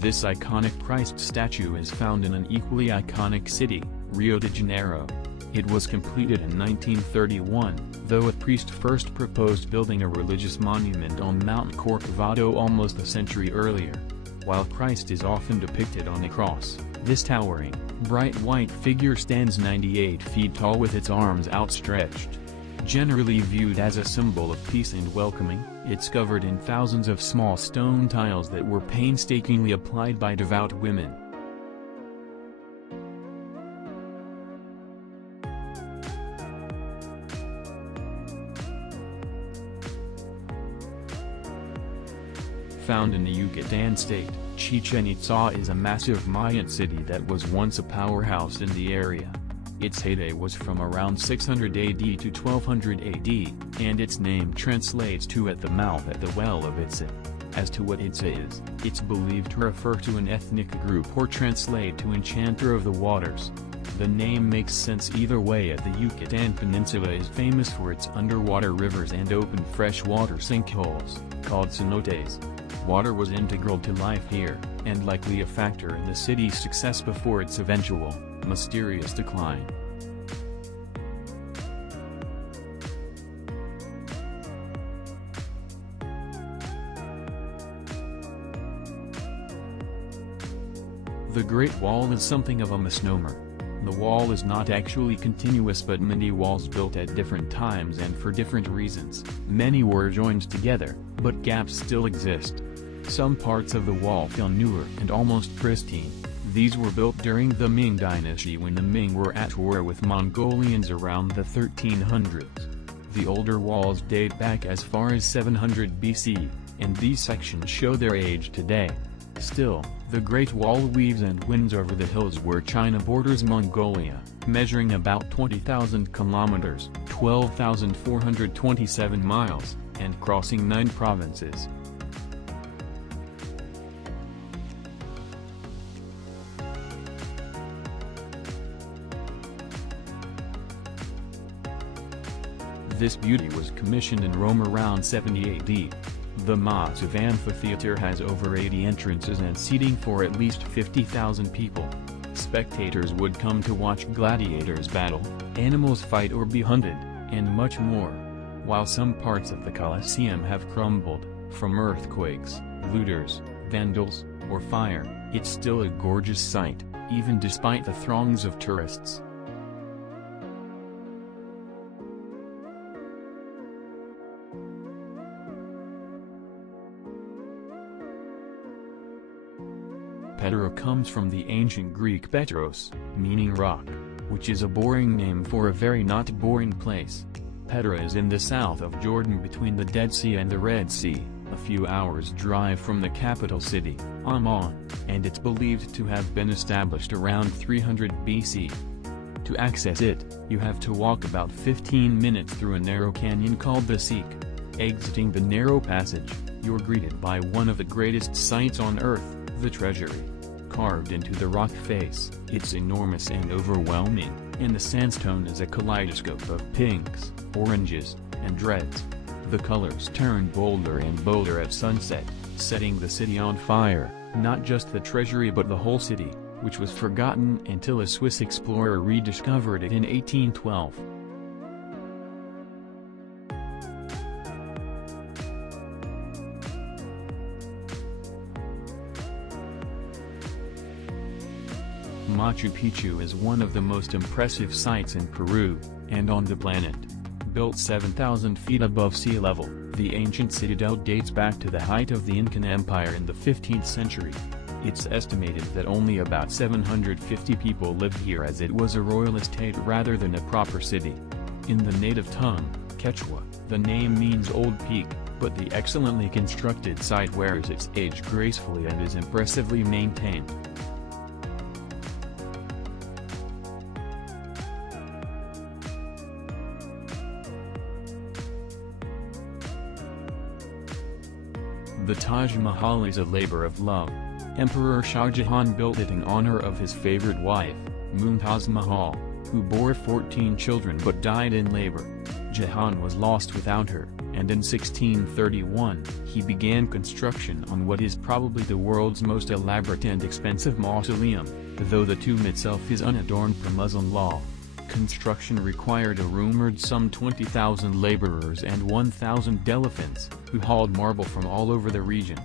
This iconic Christ statue is found in an equally iconic city, Rio de Janeiro. It was completed in 1931, though a priest first proposed building a religious monument on Mount Corcovado almost a century earlier. While Christ is often depicted on a cross, this towering, bright white figure stands 98 feet tall with its arms outstretched. Generally viewed as a symbol of peace and welcoming, it's covered in thousands of small stone tiles that were painstakingly applied by devout women. Found in the Yucatan state, Chichen Itza is a massive Mayan city that was once a powerhouse in the area. Its heyday was from around 600 AD to 1200 AD, and its name translates to "at the mouth at the well of Itza." As to what Itza is, it's believed to refer to an ethnic group or translate to enchanter of the waters. The name makes sense either way, as the Yucatan Peninsula is famous for its underwater rivers and open freshwater sinkholes, called cenotes. Water was integral to life here, and likely a factor in the city's success before its eventual, mysterious decline. The Great Wall is something of a misnomer. The wall is not actually continuous, but many walls built at different times and for different reasons. Many were joined together, but gaps still exist. Some parts of the wall feel newer and almost pristine. These were built during the Ming dynasty, when the Ming were at war with Mongolians around the 1300s. The older walls date back as far as 700 BC, and these sections show their age today. Still, the Great Wall weaves and winds over the hills where China borders Mongolia, measuring about 20,000 kilometers, 12,427 miles, and crossing 9 provinces. This beauty was commissioned in Rome around 70 AD. The massive amphitheater has over 80 entrances and seating for at least 50,000 people. Spectators would come to watch gladiators battle, animals fight or be hunted, and much more. While some parts of the Colosseum have crumbled, from earthquakes, looters, vandals, or fire, it's still a gorgeous sight, even despite the throngs of tourists. Petra comes from the ancient Greek petros, meaning rock, which is a boring name for a very not boring place. Petra is in the south of Jordan between the Dead Sea and the Red Sea, a few hours' drive from the capital city, Amman, and it's believed to have been established around 300 BC. To access it, you have to walk about 15 minutes through a narrow canyon called the Seek. Exiting the narrow passage, you're greeted by one of the greatest sights on earth, the treasury. Carved into the rock face, it's enormous and overwhelming, and the sandstone is a kaleidoscope of pinks, oranges, and reds. The colors turn bolder and bolder at sunset, setting the city on fire, not just the treasury but the whole city, which was forgotten until a Swiss explorer rediscovered it in 1812. Machu Picchu is one of the most impressive sites in Peru, and on the planet. Built 7,000 feet above sea level, the ancient citadel dates back to the height of the Incan Empire in the 15th century. It's estimated that only about 750 people lived here, as it was a royal estate rather than a proper city. In the native tongue, Quechua, the name means old peak, but the excellently constructed site wears its age gracefully and is impressively maintained. The Taj Mahal is a labor of love. Emperor Shah Jahan built it in honor of his favorite wife, Mumtaz Mahal. who bore 14 children but died in labor. Jahan was lost without her, and in 1631, he began construction on what is probably the world's most elaborate and expensive mausoleum, though the tomb itself is unadorned per Muslim law. Construction required a rumored some 20,000 laborers and 1,000 elephants, who hauled marble from all over the region.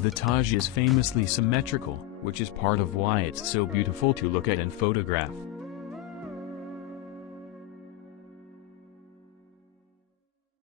The Taj is famously symmetrical, which is part of why it's so beautiful to look at and photograph.